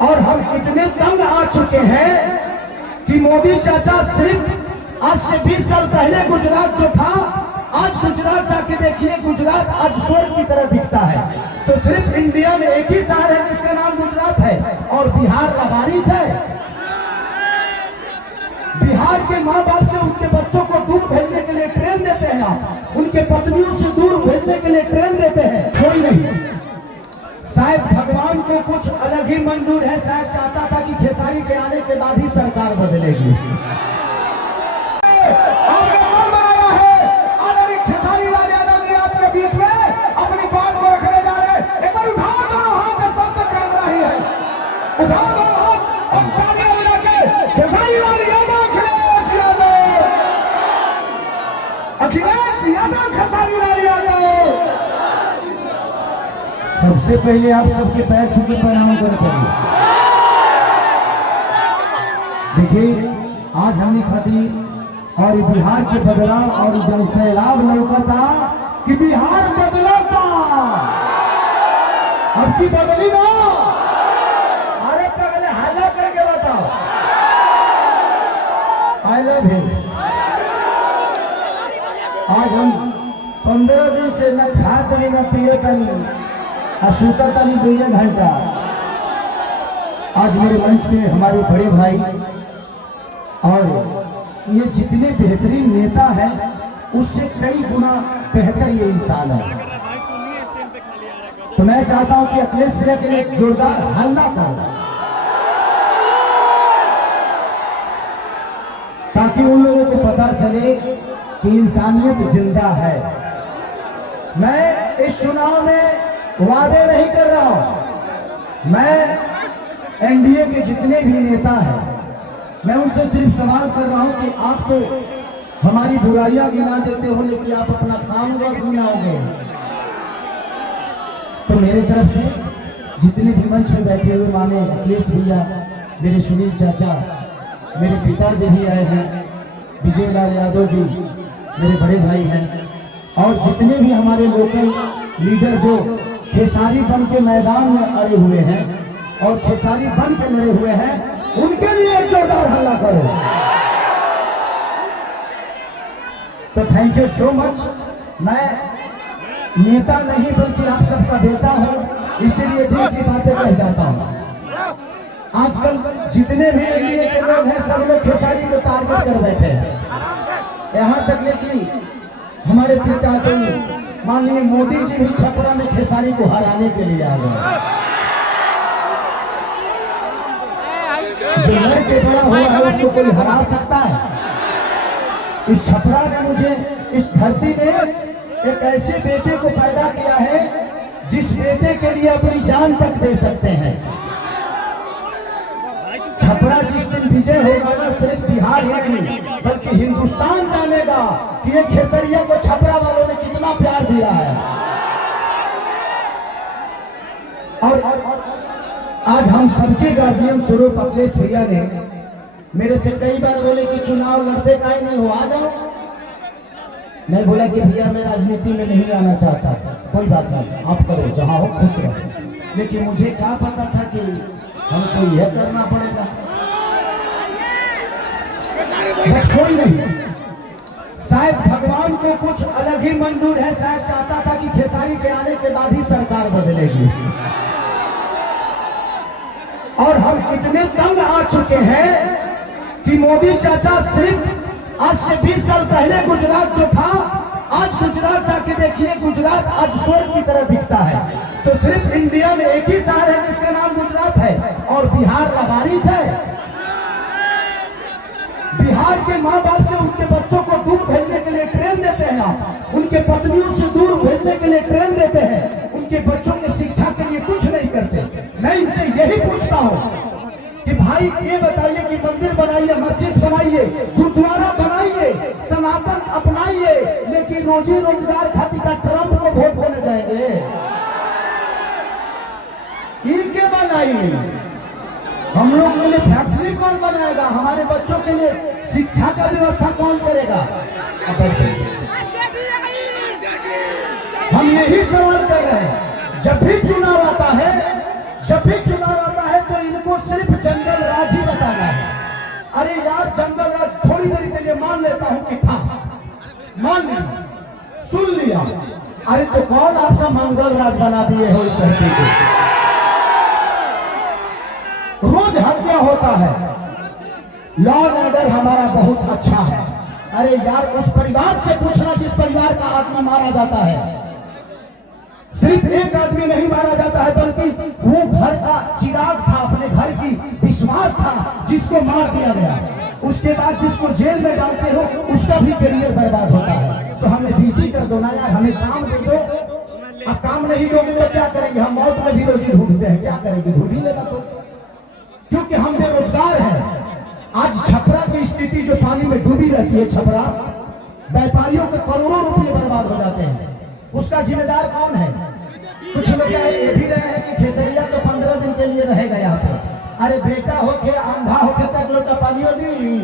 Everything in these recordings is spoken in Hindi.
और हम इतने तंग आ चुके हैं कि मोदी चाचा सिर्फ आज से 20 साल पहले गुजरात जो था, आज गुजरात जाके देखिए, गुजरात आज स्वर्ग की तरह दिखता है। तो सिर्फ इंडिया में एक ही शहर है जिसका नाम गुजरात है, और बिहार लावारिस है। बिहार के माँ बाप से उनके बच्चों को दूर भेजने के लिए ट्रेन देते हैं आप, उनके पत्नियों से दूर भेजने के लिए ट्रेन देते हैं। कोई नहीं, शायद भगवान को कुछ अलग ही मंजूर है, शायद चाहता था कि खेसारी के आने के बाद ही सरकार बदलेगी। सबसे पहले आप सबके पैर छू के प्रणाम करते हैं। देखिए, आज हमने खातिर और बिहार के बदलाव और जब सैलाब लौका था कि बिहार बदला था, अब की बदली ना। अरे पहले हल्ला करके बताओ, आई लव यू। आज हम 15 दिन से न खाते नहीं न पिए नहीं, सूता ताली 2 घंटा। आज मेरे मंच पे हमारे बड़े भाई और ये जितने बेहतरीन नेता है उससे कई गुना बेहतर ये इंसान है। तो मैं चाहता हूं कि अखिलेश भैया के लिए जोरदार हल्ला करो, ताकि उन लोगों को पता चले कि इंसानियत जिंदा है। मैं इस चुनाव में वादे नहीं कर रहा हूं, मैं एनडीए के जितने भी नेता हैं मैं उनसे सिर्फ सवाल कर रहा हूं कि आप तो हमारी बुराइयां गिना देते हो, लेकिन आप अपना काम वक्त गिनाओगे। तो मेरे तरफ से जितने भी मंच में बैठे हुए माने अखिलेश भैया, मेरे सुनील चाचा, मेरे पिताजी भी आए हैं, विजय लाल यादव जी मेरे बड़े भाई हैं, और जितने भी हमारे लोकल लीडर जो खेसारी बन के मैदान में अड़े हुए हैं और खेसारी बन के लड़े हुए हैं, उनके लिए एक जोरदार हल्ला करो। तो थैंक यू सो मच। मैं नेता नहीं बल्कि आप सबका बेटा हूं, इसलिए दिल की बातें कह जाता हूं। आजकल जितने भी एनडीए के लोग हैं सब लोग खेसारी को टारगेट कर बैठे हैं, यहाँ तक लेकिन हमारे पिता तो माननीय मोदी जी भी छपरा में खेसारी को हराने के लिए आ गए। जो लड़के बड़ा हुआ है उसको कोई हरा सकता है? इस छपरा ने मुझे, इस धरती ने एक ऐसे बेटे को पैदा किया है जिस बेटे के लिए अपनी जान तक दे सकते हैं। छपरा जिस दिन विजय होगा ना, सिर्फ बिहार ही नहीं बल्कि हिंदुस्तान जानेगा कि ये खेसरिया को छपरा वालों ने कितना प्यार दिया है। और आज हम सबके गार्जियन स्वरूप अखिलेश भैया ने मेरे से कई बार बोले कि चुनाव लड़ते का ही नहीं हो, आ जाओ। मैं बोला कि भैया मैं राजनीति में नहीं आना चाहता था, कोई बात नहीं, आप करो, जहां हो खुश रहो। लेकिन मुझे क्या पता था कि हमको यह करना पड़ेगा। कोई नहीं, शायद भगवान को कुछ अलग ही मंजूर है, शायद चाहता था कि खेसारी के आने के बाद ही सरकार बदलेगी। और हम इतने तंग आ चुके हैं कि मोदी चाचा सिर्फ आज से 20 साल पहले गुजरात जो था, आज गुजरात जाके देखिए, गुजरात आज स्वर्ग की तरह दिखता है। तो सिर्फ इंडिया में एक ही शहर है जिसका नाम गुजरात है, और बिहार लावारिस है। बिहार के माँ बाप से उनके बच्चों को दूर भेजने के लिए ट्रेन देते हैं आप, उनके पत्नियों से दूर भेजने के लिए ट्रेन देते हैं, उनके बच्चों की शिक्षा के लिए कुछ नहीं करते। मैं इनसे यही पूछता हूँ कि भाई ये बताइए कि मंदिर बनाइए, मस्जिद बनाइए, गुरुद्वारा बनाइए, सनातन अपनाइए, लेकिन रोजी रोजगार खातिर का ट्रंप को वोट देने जाएंगे? ये क्या बनाइए? हम लोग के लिए फैक्ट्री कौन बनाएगा? हमारे बच्चों के लिए शिक्षा का व्यवस्था कौन करेगा? हम यही सवाल कर रहे हैं। जब भी चुनाव आता है तो इनको थोड़ी देर के लिए मान लेता हूं कि था, मान लिया, सुन लिया। अरे तो कौन आपसे मंगल राज बना दिए हो इस धरती को? रोज हत्या होता है। लॉ एंड ऑर्डर हमारा बहुत अच्छा है। अरे यार, उस परिवार से पूछना जिस परिवार का आदमी मारा जाता है। सिर्फ एक आदमी नहीं मारा जाता है, बल्कि वो घर का चिराग था, अपने घर की विश्वास था, जिसको मार दिया गया। उसके बाद जिसको जेल में डालते हो, उसका भी करियर बर्बाद होता है। तो हमें बीजी कर दो ना यार, हमें काम दे दो। अब काम नहीं दोगे तो क्या करेंगे? हम मौत में भी रोजी ढूंढते हैं, क्या करेंगे? ढूंढ ही लेगा तो, क्योंकि हम बेरोजगार हैं। आज छपरा की स्थिति जो पानी में डूबी रहती है, छपरा व्यापारियों के करोड़ों रुपये बर्बाद हो जाते हैं। उसका जिम्मेदार कौन है? कुछ लोग ये भी रहे हैं कि खेसरिया तो 15 दिन के लिए रहेगा यहाँ पे। अरे बेटा हो के अंधा होके तक लोटा पानियों दी।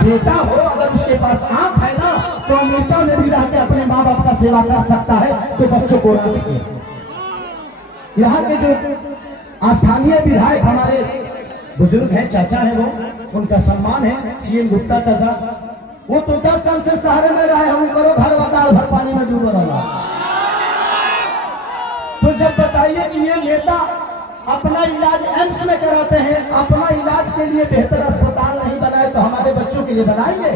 बेटा हो, अगर उसके पास आंख है ना, तो अमेरिका में भी रह के अपने माँ बाप का सेवा कर सकता है। तो बच्चों को रख के यहाँ के जो स्थानीय विधायक हमारे बुजुर्ग हैं, चाचा हैं, वो उनका सम्मान है, सीएम गुप्ता चाचा। वो तो 10 साल से शहर में रहे, हम करो घर वकाल भर पानी में डूबो रहा। तो जब बताइए कि ये नेता अपना इलाज एम्स में कराते हैं, अपना इलाज के लिए बेहतर अस्पताल नहीं बनाए, तो हमारे बच्चों के लिए बनाएंगे?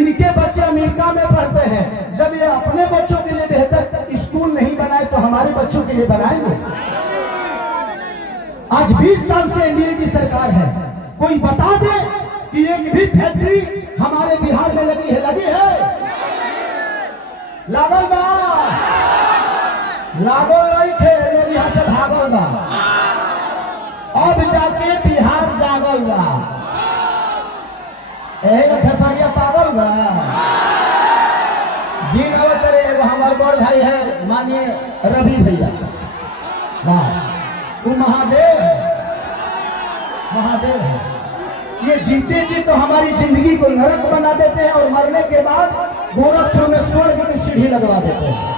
इनके बच्चे अमेरिका में पढ़ते हैं, जब ये अपने बच्चों के लिए बेहतर स्कूल नहीं बनाए, तो हमारे बच्चों के लिए बनाएंगे? आज 20 साल से एनडीए की सरकार है, कोई बता दे कि एक भी फैक्ट्री हमारे बिहार में लगी है? लगी है? लागल बा? लागल नहीं थे, लोग यहाँ से भागल बा। अब जाके बिहार जागल बा। खेसरिया पागल बा जी। नवत करे हमारे बड़ भाई है, मानिए रवि भैया, वो महादेव महादेव है। ये जीते जी तो हमारी जिंदगी को नरक बना देते हैं, और मरने के बाद गोरखपुर में स्वर्ग की सीढ़ी लगवा देते हैं।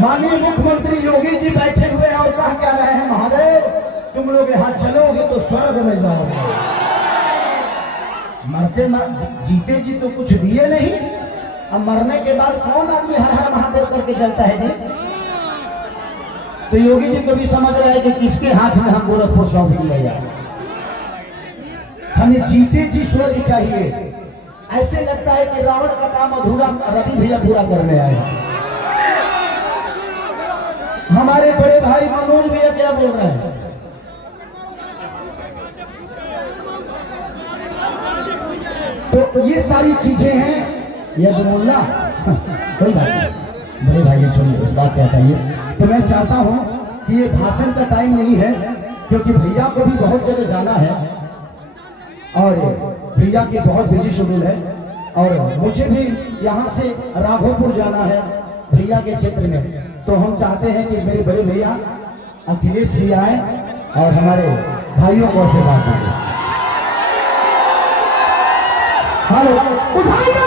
माननीय मुख्यमंत्री योगी जी बैठे हुए हैं और कह क्या रहे हैं, महादेव तुम लोग यहाँ चलोगे तो स्वर्ग में जाओगे। मरते जीते जी तो कुछ दिए नहीं, अब मरने के बाद कौन आदमी हर हर महादेव करके चलता है जी? तो योगी जी को भी समझ रहे हैं कि किसके हाथ में हम गोरखपुर सौंप दिया जाए। हमें जीते जी स्वर्ग चाहिए। ऐसे लगता है कि रावण का काम अधूरा रवि भैया पूरा करने आए हैं। हमारे बड़े भाई मनोज भैया क्या बोल रहे हैं? तो ये सारी चीजें हैं। ये बोलना कोई बात नहीं, बड़े भाई छोड़िए, उस बात क्या चाहिए। तो मैं चाहता हूं कि ये भाषण का टाइम नहीं है, क्योंकि भैया को भी बहुत जगह जाना है और भैया की बहुत बिजी शेड्यूल है, और मुझे भी यहाँ से राघोपुर जाना है भैया के क्षेत्र में। तो हम चाहते हैं कि मेरे बड़े भैया अखिलेश भी आए और हमारे भाइयों को से बात करें। हेलो, उठाइए।